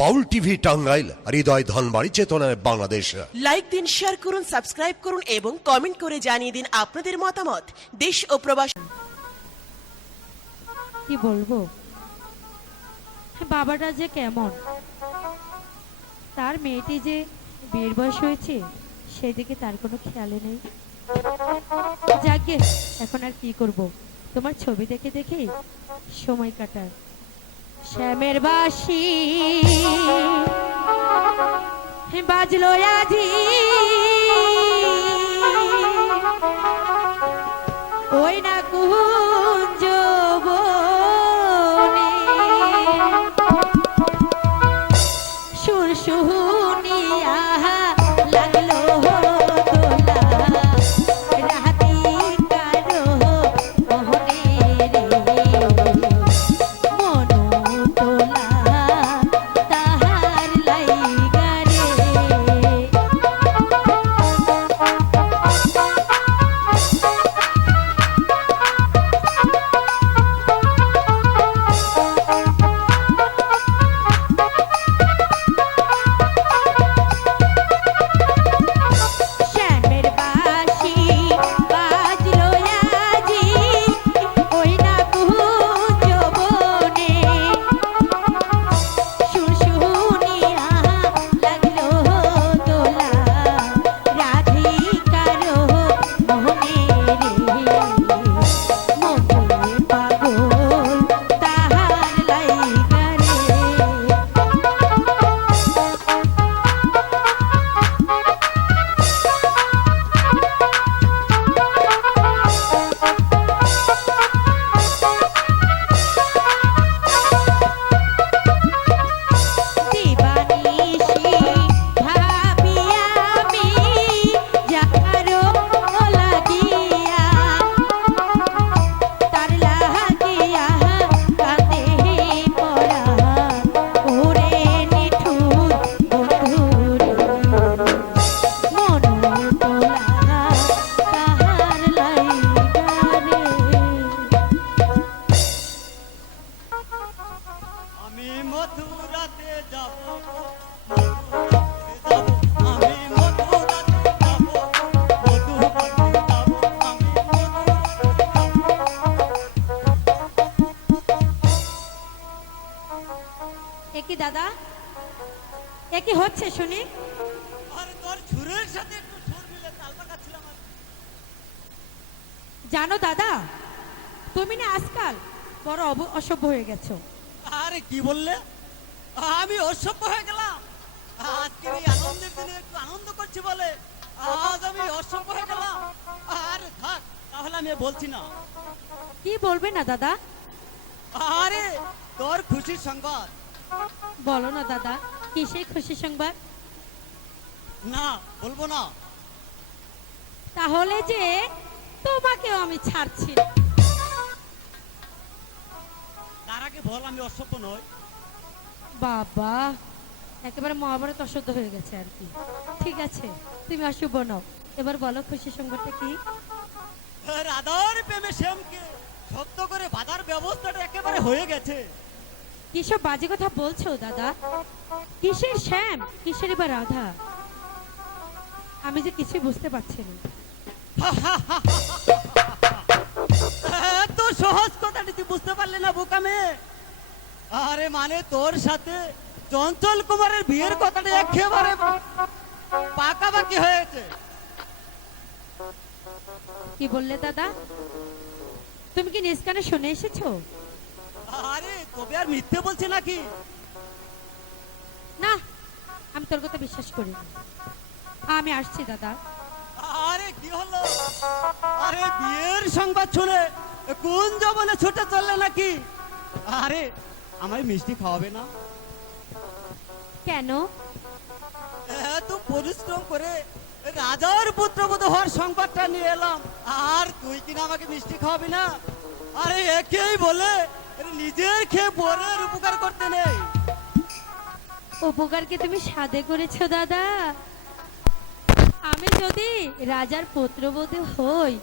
বাউল TV Tangail হৃদয় ধনবাড়ি চেতনায় Bangladesh. Like দিন share করুন সাবস্ক্রাইব করুন এবং কমেন্ট করে জানিয়ে দিন আপনাদের মতামত। দেশ ও প্রবাস কি বলব? বাবাটা যে কেমন? তার মেয়েটি যে বিয়ের বয়স হয়েছে সেদিকে তার কোনো খেয়ালে নেই। যাকে এখন আর কি করব? তোমার ছবি দেখে দেখে সময় কাটায় শ্যামের বাসি বাজলো আজি। ওই না কুঞ্জ একই হচ্ছে শুনি? আরে তোর সুরের সাথে একটু সুর মিলে তাল পাকাচ্ছিলাম জানো দাদা তুমি না আজকাল বড় অসভ্য হয়ে গেছো। আরে কি বললে? আমি অসভ্য হয়ে গেলাম। আজকের এই আনন্দের দিনে একটু আনন্দ করছি বলে আজ আমি অসভ্য হয়ে গেলাম। আরে থাক তাহলে আমি বলছি না। কি বলবে না দাদা? আরে তোর খুশির সংবাদ। বলো না দাদা কিসের খুশি সংবাদ? না বলব না। তাহলে যে তোমাকেও আমি ছাড়ছি তার আগে বল আমি অসভ্য নই। বাবা একেবারে মহাভারত অশুদ্ধ হয়ে গেছে আর কি। ঠিক আছে তুমি অশুভ নও। এবার বলো খুশি সংবাদটা কি? রাধার প্রেমে শ্যামকে শক্ত করে বাধার ব্যবস্থাটা একেবারে হয়ে গেছে। কিসব বাজে কথা বলছো দাদা? কিসের শ্যাম? কিসের এবার রাধা? আমি যে কিছুই বুঝতে পারছি না। এত সহজ কথাটি তুই বুঝতে পারলি না বোকামে আরে মানে তোর সাথে চঞ্চল কুমারের বিয়ের কথাটা একেবারে পাকাপাকি হয়েছে। কি বললে দাদা? তুমি কি নিজ কানে শুনে এসেছ? আরে তবে আর মিথ্যে বলছে নাকি? না আমি তোর কথা বিশ্বাস করি আমি আসছি দাদা। আরে কি হলো? আরে বিয়ের সংবাদ শুনে কোন জবনে ছুটে চললে নাকি? আরে আমায় মিষ্টি খাওয়াবে না? কেন? এত পরিশ্রম করে রাজার পুত্রবধূ হওয়ার সংবাদটা নিয়ে এলাম। আর তুই কিনা আমাকে মিষ্টি খাওয়াবি না? আরে একেই বলে নিজের খেয়ে পরের উপকার করতে নেই। উপকার কি তুমি করেছ দাদা? আমি যদি রাজার পুত্রবধূ হই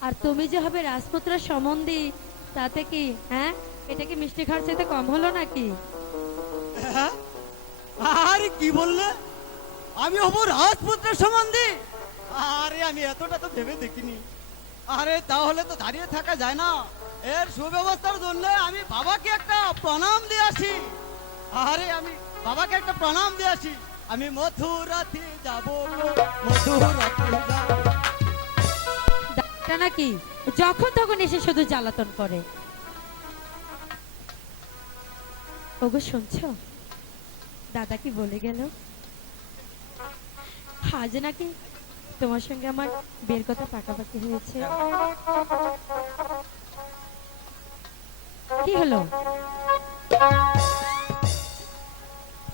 আর তুমি যে হবে রাজপুত্র সম্বন্ধী তাতে কি হ্যাঁ? এটা কি মিষ্টি খাওয়ার চাইতে কম হলো নাকি? কি বললে? আমি হব রাজপুত্রের সম্বন্ধে? আরে আমি এতটা তো ভেবে দেখিনি। আরে তাহলে তো দাঁড়িয়ে থাকা যায় না। এর সুব্যবস্থার জন্য আমি বাবাকে একটা প্রণাম দিয়ে আসি আরে আমি বাবাকে একটা প্রণাম দিয়ে আসি আমি মথুরাতে যাব মথুরাতে যাব। ডাক্তার নাকি? যখন তখন এসে শুধু জ্বালাতন করে। ওগো, শুনছো? দাদা কি বলে গেল? আজ নাকি তোমার সঙ্গে আমার বের কথা পাকাপাকি হয়েছে। কি হলো?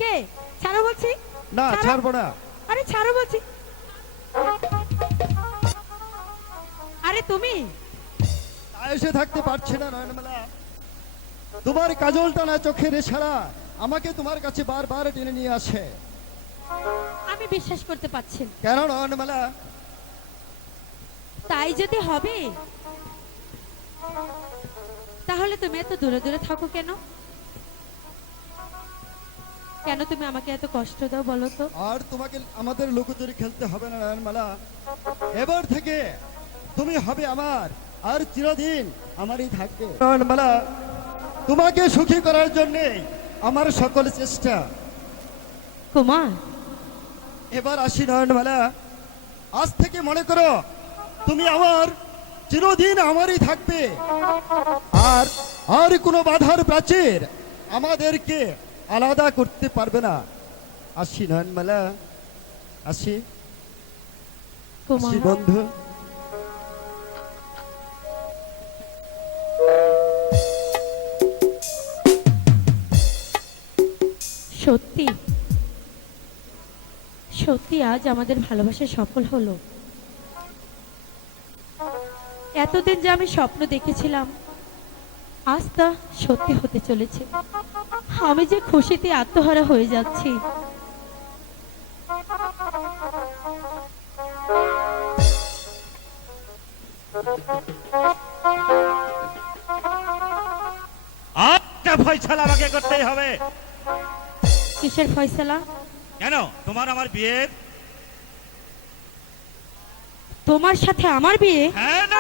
কে? ছাড়ো বলছি। না ছাড়বো না। আরে ছাড়ো বলছি। আরে তুমি? এসে থাকতে পারছি না নয়নমালা। তোমার কাজলটা না চোখের ইশারা আমাকে তোমার কাছে বারবার টেনে নিয়ে আসে। আমি বিশ্বাস করতে পারছি না। কেন নয়নমালা? তাই যদি হবে তাহলে তুমি এত দূরে দূরে থাকো কেন? কেন তুমি আমাকে এত কষ্ট দাও বলো তো? আর তোমাকে আমাদের লুকোচুরি খেলতে হবে না নয়নমালা এবার থেকে তুমি হবে আমার আর চিরদিন আমারই থাকবে। নয়নমালা তোমাকে সুখী করার জন্যে আমার সকল চেষ্টা। কুমার। এবার আসি নয়নমালা আজ থেকে মনে করো তুমি আমার চিরদিন আমারই থাকবে। আর আর কোনো বাধার প্রাচীর আমাদেরকে আলাদা করতে পারবে না। আসি নয়নমালা আসি। আসি বন্ধু। সত্যি সত্যি আজ আমাদের ভালোবাসা সফল হলো। এতদিন যে আমি স্বপ্ন দেখেছিলাম আজ তা সত্যি হতে চলেছে। আমি যে খুশিতে আত্মহারা হয়ে যাচ্ছি। একটা ফয়সালা আমাকে করতেই হবে? কিসের ফয়সালা? কেন? তোমার আমার বিয়ের তোমার সাথে আমার বিয়ে? হ্যাঁ না।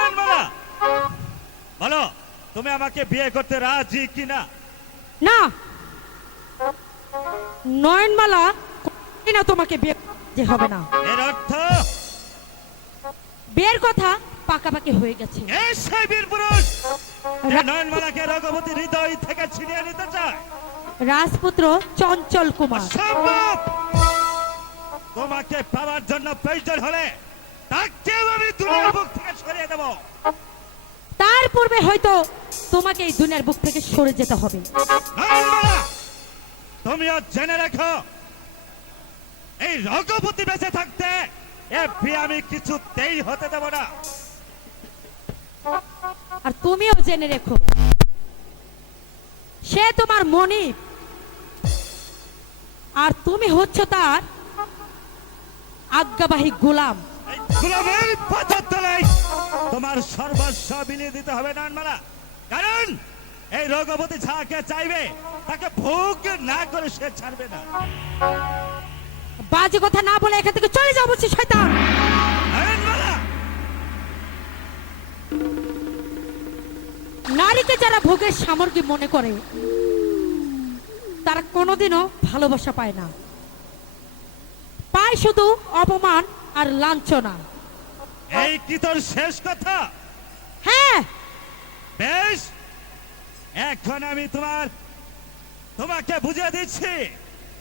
বলো তুমি আমাকে বিয়ে করতে রাজি কিনা? না। না নয়নমালা না তোমাকে বিয়ে যে হবে না। এর অর্থ? বিয়ের কথা পাকাপাকি হয়ে গেছে। এই সেই বীর পুরুষ নয়নমালাকে রঘুপতি হৃদয় থেকে ছিনিয়ে নিতে চায়। রাজপুত্র চঞ্চল কুমার। সম্ভব তোমাকে পাওয়ার জন্য প্রয়োজন হলে তাকেও আমি দুনিয়ার বুক থেকে সরিয়ে দেবো। তার পূর্বে হয়তো তোমাকে এই দুনিয়ার বুক থেকে সরে যেতে হবে। তুমিও জেনে রাখো এই রঘুপতি বেঁচে থাকতে এ বিয়ে আমি কিছুতেই হতে দেব না। আর তুমিও জেনে রেখো সে তোমার মনিব আর তুমি হচ্ছ তার আজ্ঞাবাহী গোলাম। এই পাথর তলায় তোমার সর্বস্ব বিলিয়ে দিতে হবে কারণ এই রঘুপতি যাকে চাইবে তাকে ভোগ না করে সে ছাড়বে না। বাজে কথা না বলে এখান থেকে চলে শয়তান। নারীকে যারা ভোগের সামগ্রী মনে করে তারা কোনোদিনও ভালোবাসা পায় না। পায় শুধু অপমান আর লাঞ্ছনা। এই কি তোর শেষ কথা? হ্যাঁ। বেশ এখন আমি তোমার তোমাকে বুঝিয়ে দিচ্ছি।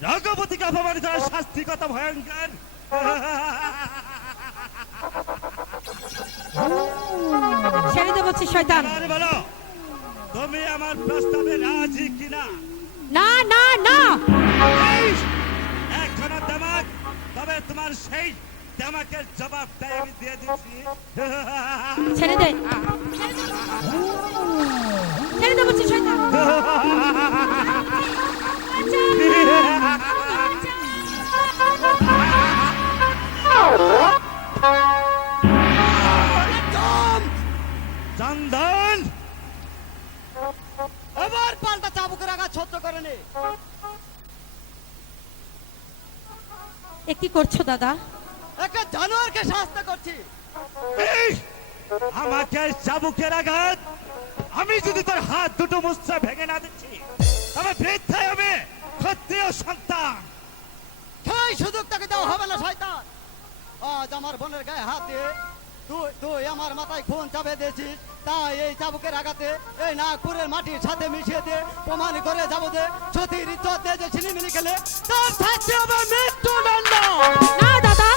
রঘুপতিকে অপমানিত শাস্তি কত ভয়ঙ্কর। ছেড়ে দেবো বলছি শয়তান। বলো তুমি আমার প্রস্তাবে রাজি কিনা? না না না। এখনও দেমাক তবে তোমার সেই দেমাকের জবাবটাই আমি দিয়ে দিচ্ছি ছেড়ে দে ছেড়ে দে বলছি শয়তান চন্দন এবার পাল্টা চাবুকের আগা ছত্র করে নে এ কি করছ দাদা একটা জানোয়ারকে শাস্তি করছি। আমাকে চাবুকের আঘাত আমি যদি তোর হাত দুটো মুসা ভেঙে না দিচ্ছি তবে বৃদ্ধায় হবে ক্ষত্রিয় সন্তান। সেই সুযোগ তাকে দেওয়া হবে না শয়তান। আজ আমার বোনের গায়ে হাত দিয়ে তুই তুই আমার মাথায় খুন চাপে দিয়েছিস। তাই এই চাবুকের আঘাতে এই নাগপুরের মাটির সাথে মিশিয়ে দিয়ে প্রমাণ করে যাব যে সতীর ইজ্জত দিয়ে যে ছিনিমিনি খেলে তার শাস্তি হবে মৃত্যুদণ্ড না দাদা।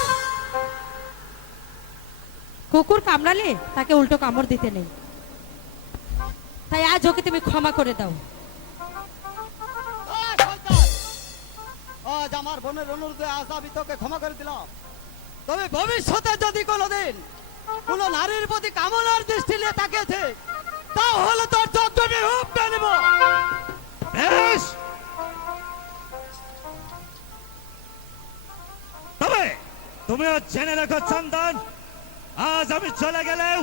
কুকুর কামড়ালে তাকে উল্টো কামড় দিতে নেই। তাই আজ ওকে তুমি ক্ষমা করে দাও। আজ আমার বোনের অনুরোধে আজ আমি তোকে ক্ষমা করে দিলাম। তবে ভবিষ্যতে যদি কোনোদিন কোন নারীর প্রতি কামনার দৃষ্টি নিয়ে তাকিয়েছে তাহলে তোর বেশ। তবে তুমিও জেনে রাখো চন্দন আজ আমি চলে গেলেও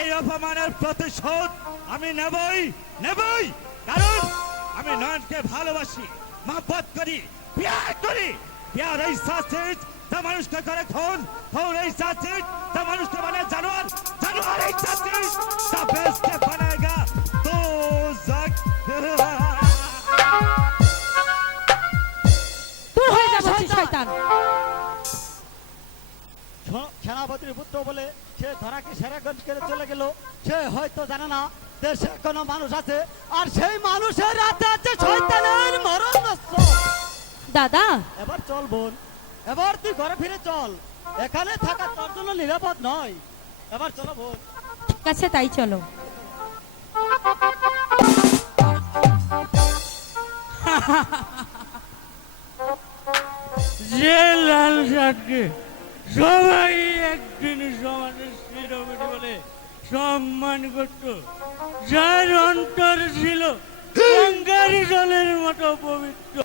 এই অপমানের প্রতিশোধ আমি নেবই নেবই। কারণ আমি নয়নকে ভালোবাসি, মহব্বত করি, প্যার করি। প্যার এই সাথিত তা মানুষকে করে খুন। খুন এই তা মানুষকে মানে জানোয়ার জানোয়ার এই তা বানাएगा তো দূর স- পুত্র বলে সে ধরাকে সেরাগঞ্জ করে চলে গেল। সে হয়তো জানে না দেশে কোনো মানুষ আছে আর সেই মানুষের রাতে আছে শয়তানের মরণ দাদা। এবার চল বোন এবার তুই ঘরে ফিরে চল। এখানে থাকা তোর জন্য নিরাপদ নয়। এবার চলো বোন। ঠিক আছে তাই চলো। যে লাল শাককে সবাই একদিন সমাজের বলে সম্মান করত। যার অন্তর ছিল জলের মতো পবিত্র।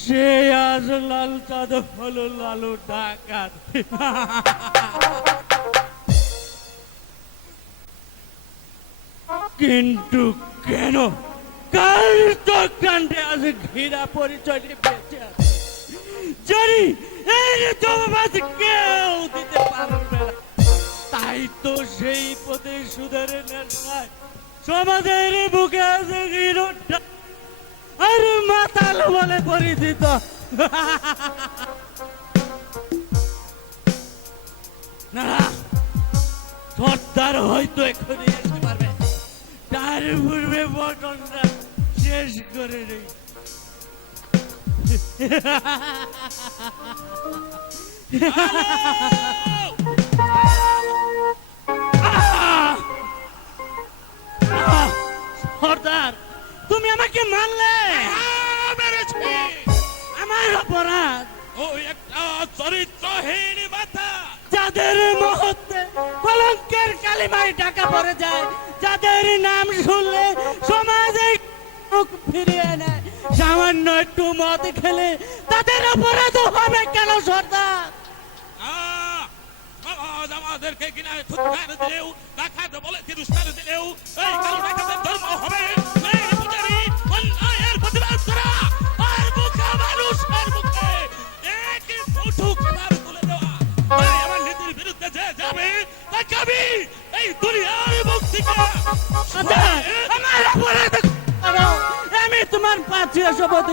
সে আজ লাল চাঁদ, হলো লালু ডাকাত কিন্তু কেন? কাল তো কাণ্ডে আজ ঘিরা পরিচয় বেঁচে আছে জানি এই কেউ দিতে পারবে না। তাই তো সেই পথে সুধারে নেশায় সমাজের বুকে আছে হিরোটা আর মাতাল বলে পরিচিত। না সর্দার হয়তো এখনই আসতে পারবে। তার পূর্বে বটনটা শেষ করে নেই! সর্দার তুমি আমাকে মারলে। মেরেছি। আমার অপরাধ। ওই একটা চরিত্রহীন মাথা যাদের মুহূর্তে কলঙ্কের কালিমায় টাকা পড়ে যায় যাদের নাম শুনলে সমাজে মুখ ফিরিয়ে নেয়। সামান্য একটু মত খেলে তাদের অপরাধ হবে কেন, সর্দার? আমাদেরকে কিনা ছুটকার দিলেও, ডাকাত বলে তিরস্কার দিলেও, এই কারণে ধর্ম হবে।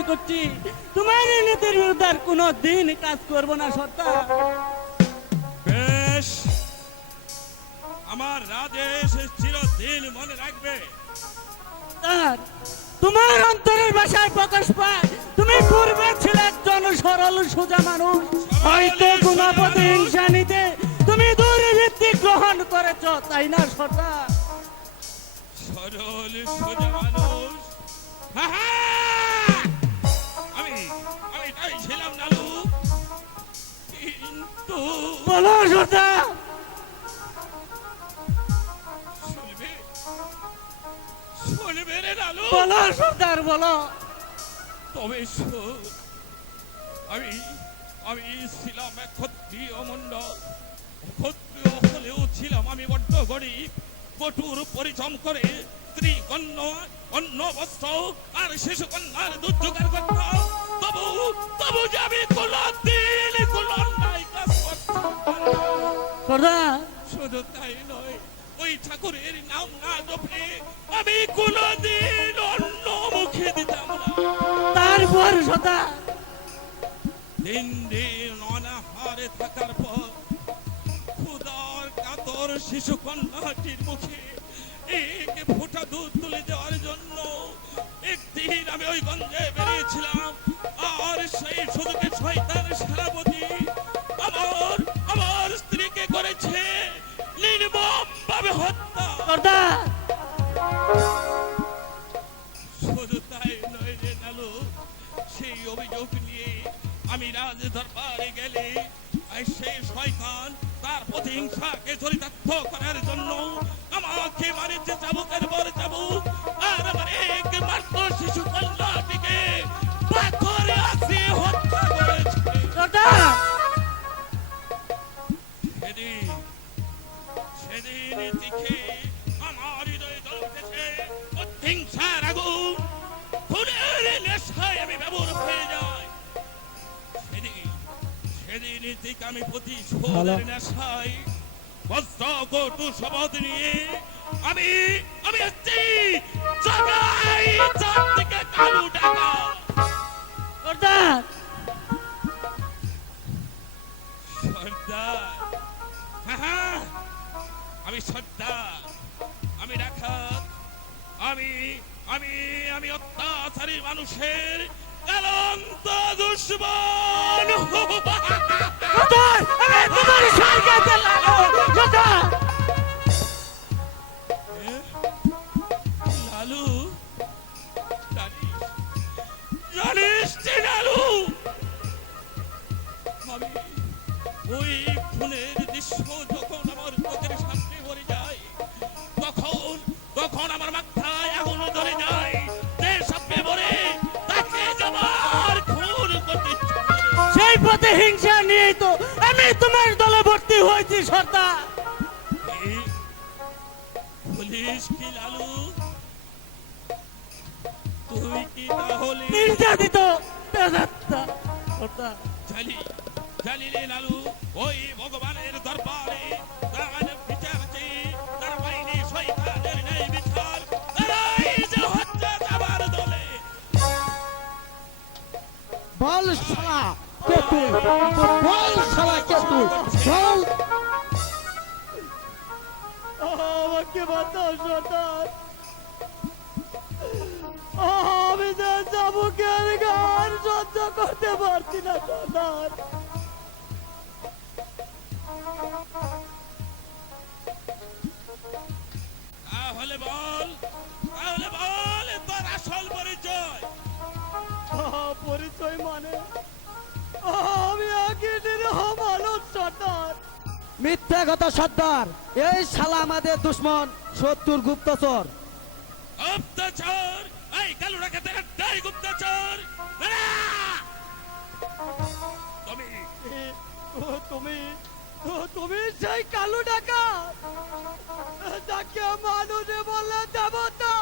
করছি। তোমার এই নীতির বিরুদ্ধে আর কোনো দিন কাজ করব না সর্দার বেশ। আমার রাজেশ চিরদিন মনে রাখবে। তার তোমার অন্তরের ভাষায় প্রকাশ পায় তুমি পূর্বে ছিলে একজন সরল সোজা মানুষ। হয়তো গুণপতি হিংসা নিতে তুমি দুর্বৃত্তি গ্রহণ করেছ তাই না সর্দার সরল সোজা মানুষ। হাহা! আমি কিন্তু বলো শুনবে? শুনবে রে নালু বলো সর্দার বলো। তবে আমি আমি ছিলাম এক ক্ষত্রিয় মণ্ডল। ক্ষত্রিয় হলেও ছিলাম আমি বড্ড গরিব কঠোর পরিশ্রম করে স্ত্রী কন্য অন্য বস্ত্র আর শিশু কন্যার দুর্যোগের কথা। তবু তবু শুধু তাই নয় ওই ঠাকুরের নাম না জপে আমি অন্য মুখে দিতাম তারপর সদা। দিন দিন অনাহারে থাকার পর খুদার কাতর শিশু কন্যাটির মুখে এক ফোঁটা দুধ তুলে দেওয়ার জন্য একদিন আমি ওই গঞ্জে বেরিয়েছিলাম। সেদিন থেকে আমি প্রতিশোধের নেশায় বস্ত্র কটু শপথ নিয়ে আমি আমি হচ্ছি জাগাই চারদিকে কালু টাকা সর্দার। সর্দার। হ্যাঁ, হ্যাঁ, আমি সর্দার। আমি ডাকাত। আমি আমি আমি অত্যাচারী মানুষের কালন্ত দুশ্মন সর্দার আমি তোমার স্বর্গে সর্দার লালু জানিস যে লালু আমি ওই খুনের দৃশ্য পথে হিংসা নিয়েই তো আমি তোমার দলে ভর্তি হয়েছি সর্দার। কি? কি লালু? তুই কি তাহলে নির্যাতিত বেদাত্তা সর্দার। জালি জালিলে লালু ওই ভগবানের দরবারে তার বিচার চেয়ে তার বাইরে শয়তানের নেই বিচার তারাই যে হচ্ছে যাবার দলে। বল শালা তুই। বল শালা কে তুই? বল। আমাকে বাঁচাও সর্দার আমি যে চাবুকের গান সহ্য করতে পারছি না সর্দার তাহলে বল তাহলে বল তোর আসল পরিচয়। পরিচয় মানে? আমি আগে মানুষ সর্দার। মিথ্যা কথা সর্দার। এই শালা আমাদের দুশ্মন শত্রুর গুপ্তচর। গুপ্তচর! এই কালু রাখা তেরা দাই গুপ্তচর! তুমি! তুমি! তুমি সেই কালু ডাকা! যাকে মানুষে বলে দেবতা।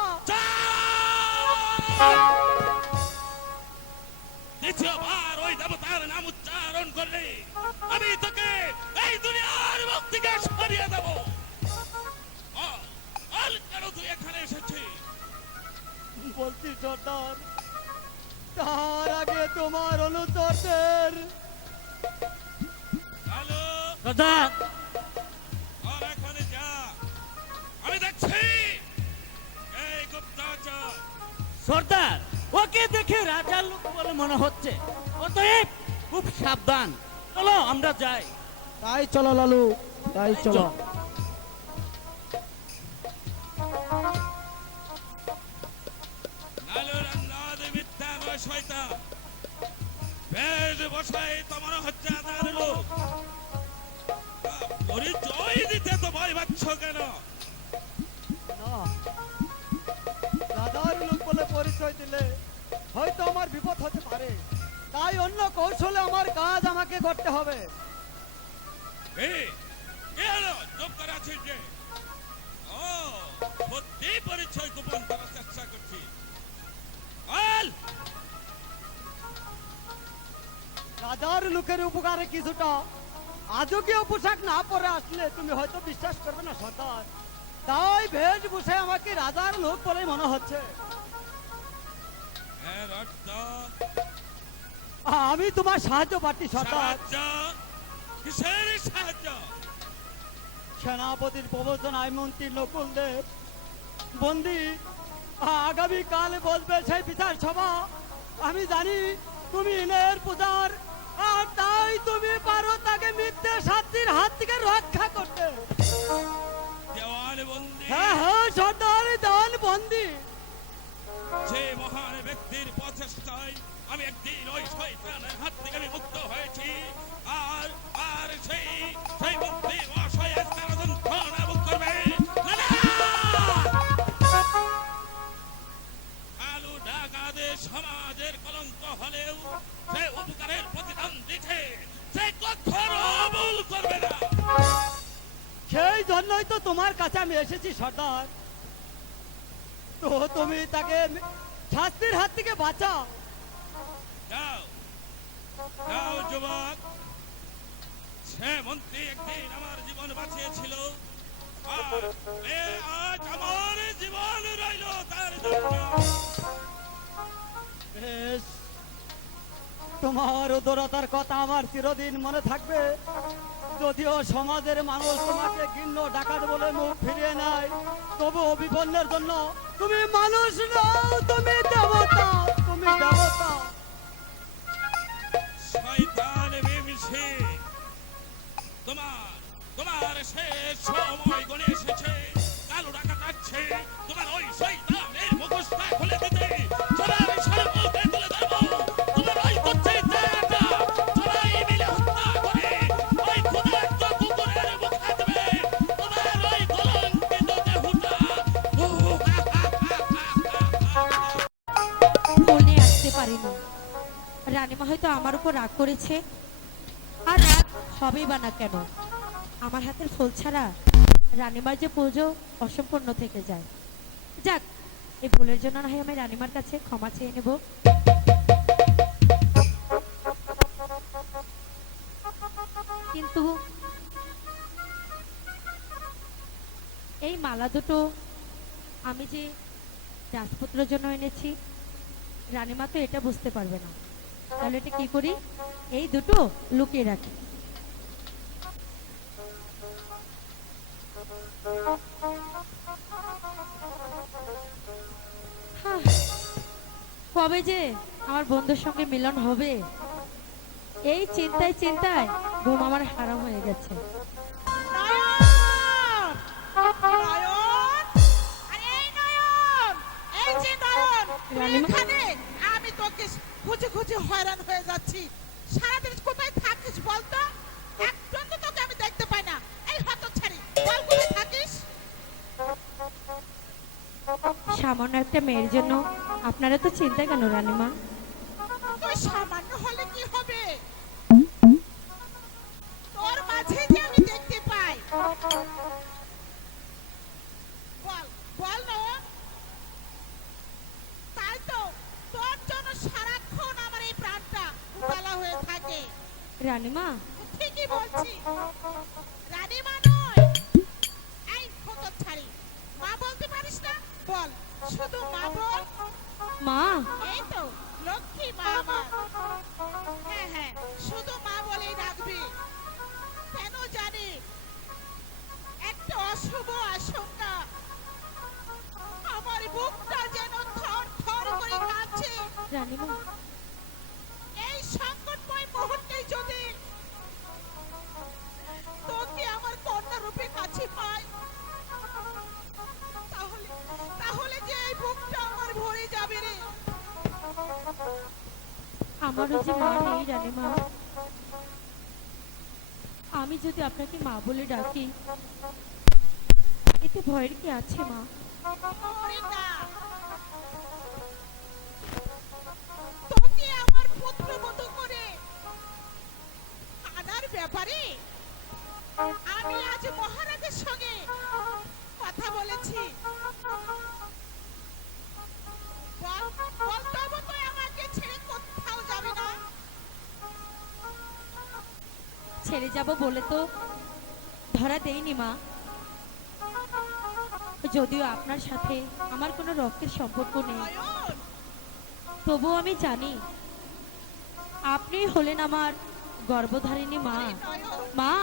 দ্বিতীয়বার ওই দেবতার নাম উচ্চারণ করলে আমি তোকে এই দুনিয়ার মুখ থেকে সরিয়ে দেব। বল কেন তুই এখানে এসেছিস? বলছি সর্দার তার আগে তোমার অনুচরদের হ্যালো? সর্দার ওকে দেখে রাজার লোক বলে মনে হচ্ছে। অতএব খুব সাবধান। চলো আমরা যাই। তাই চলো লালু। তাই চলো। নালো রান্না দে মিথ্যা নয় শয়তান। বেশ বসাই তো মনে হচ্ছে আদার লোক। আহ, পরিচয় দিতে তো ভয় পাচ্ছ কেন? না। দাদার লোক বলে পরিচয় দিলে হয়তো আমার বিপদ হতে পারে। তাই অন্য কৌশলে আমার কাজ আমাকে করতে হবে। পরিচয় গোপন করার চেষ্টা করছি। বল! লোকের উপকারে কিছুটা আজকীয় পোশাক না পরে আসলে তুমি হয়তো বিশ্বাস করবে না সর্দার। তাই বেশভূষায় আমাকে রাজার লোক বলে মনে হচ্ছে। আমি তোমার সাহায্য পাচ্ছি কিসের সাহায্য? সেনাপতির প্রবচনায় মন্ত্রী নকুল দেব বন্দি আগামী কাল বলবে সেই বিচার সভা। আমি জানি তুমি ইনের পূজার আর তাই তুমি পারো তাকে মিথ্যে শাস্তির হাত প্রচেষ্টায় আমি একদিন ওই শয়তানের হাত থেকে আমি মুক্ত হয়েছি আর আর সেই সেই মুক্তি সমাজের কলঙ্ক হলেও সে উপকারের প্রতিদান দিতে সে কখনো ভুল করবে না সেই জন্যই তো তোমার কাছে আমি এসেছি সর্দার তো তুমি তাকে শাস্তির হাত থেকে বাঁচাও। যাও। যাও যুবক। সে মন্ত্রী একদিন আমার জীবন বাঁচিয়েছিল। আর আজ আমার জীবন রইল তার জন্য। বেশ। তোমার উদরতার কথা আমার চিরদিন মনে থাকবে। যদিও সমাজের মানুষ তোমাকে ঘিন্ন ডাকাত বলে মুখ ফিরিয়ে নেয় তবু বিপন্নের জন্য তুমি মানুষ নও, তুমি দেবতা তুমি দেবতা। শয়তান মিমসে তোমার তোমার শেষ সময় গণে এসেছে। কালো টাকা কাটছে তোমার ওই শয়তানের হয়তো আমার উপর রাগ করেছে। আর রাগ হবেই বা না কেন? আমার হাতের ফুল ছাড়া রানীমার যে পুজো অসম্পূর্ণ থেকে যায়। যাক, এই ভুলের জন্য না হয় আমি রানীমার কাছে ক্ষমা চেয়ে নেব। কিন্তু এই মালা দুটো আমি যে রাজপুত্রের জন্য এনেছি, রানীমা তো এটা বুঝতে পারবে না। তাহলে এটা কি করি? এই দুটো লুকিয়ে রাখি। কবে যে আমার বন্ধুর সঙ্গে মিলন হবে? এই চিন্তায় চিন্তায় ঘুম আমার হারাম হয়ে গেছে। রানীমা? খুঁজে খুঁজে হয়রান হয়ে যাচ্ছি। সারাদিন কোথায় থাকিস বলতো? একদম তো তোকে আমি দেখতে পাই না। এই হতচ্ছাড়ি বল কোথায় থাকিস? সামান্য একটা মেয়ের জন্য আপনারা তো চিন্তা কেন, রানীমা? নেই আমি যদি আপনাকে মা বলে ডাকি এতে ভয়ের কি আছে মা? কোথাও যাবে বলে তো ধরা দেইনি মা। যদিও আপনার সাথে আমার কোনো রক্তের সম্পর্ক নেই। তবু আমি জানি আপনি হলেন আমার গর্ভধারিণী মা। মা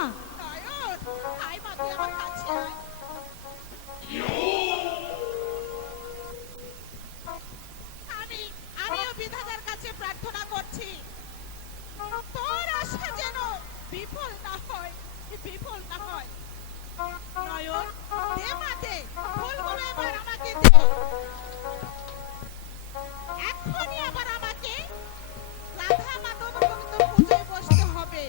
বিফল হয়। নয়ন দে মা দে এবার আমাকে দে। এখনই আবার আমাকে রাধা মাধব ভক্ত পুজোয় বসতে হবে।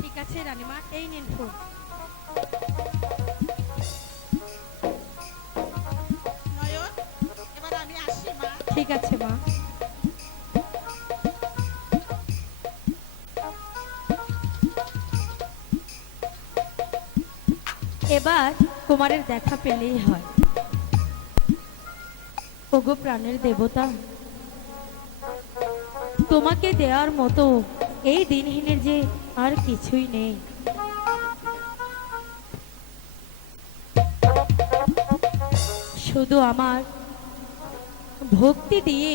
ঠিক আছে, রানীমা, এই নিন ফুল। কুমারের দেখা পেলেই হয়। ওগো প্রাণের দেবতা, তোমাকে দেওয়ার মতো এই দিনহীনের যে আর কিছুই নেই। শুধু আমার ভক্তি দিয়ে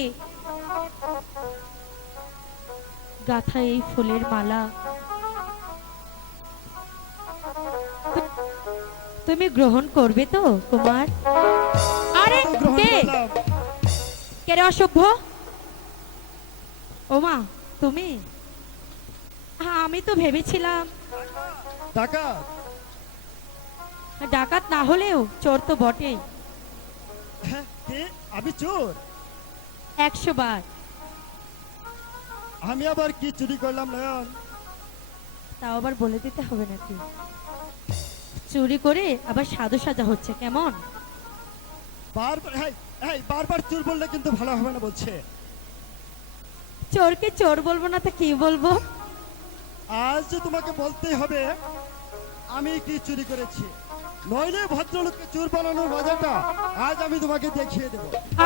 গাথা এই ফুলের মালা তুমি গ্রহণ করবে তো কুমার? আরে কে? কে রে অসভ্য? ওমা তুমি? হ্যাঁ আমি তো ভেবেছিলাম। ডাকাত। ডাকাত না হলেও চোর তো বটেই। হ্যাঁ আমি চোর? একশো বার। আমি আবার কি চুরি করলাম নয়ন? তাও আবার বলে দিতে হবে নাকি? চুরি করে আবার সাধু সাজা হচ্ছে কেমন? বারবার বারবার চোর বললে কিন্তু ভালো হবে না বলছে। চোরকে চোর বলব না তো কি বলব? আজ যে তোমাকে বলতেই হবে আমি কি চুরি করেছি? নইলে ভদ্রলোককে চোর বানানোর মজাটা আজ আমি তোমাকে দেখিয়ে দেবো।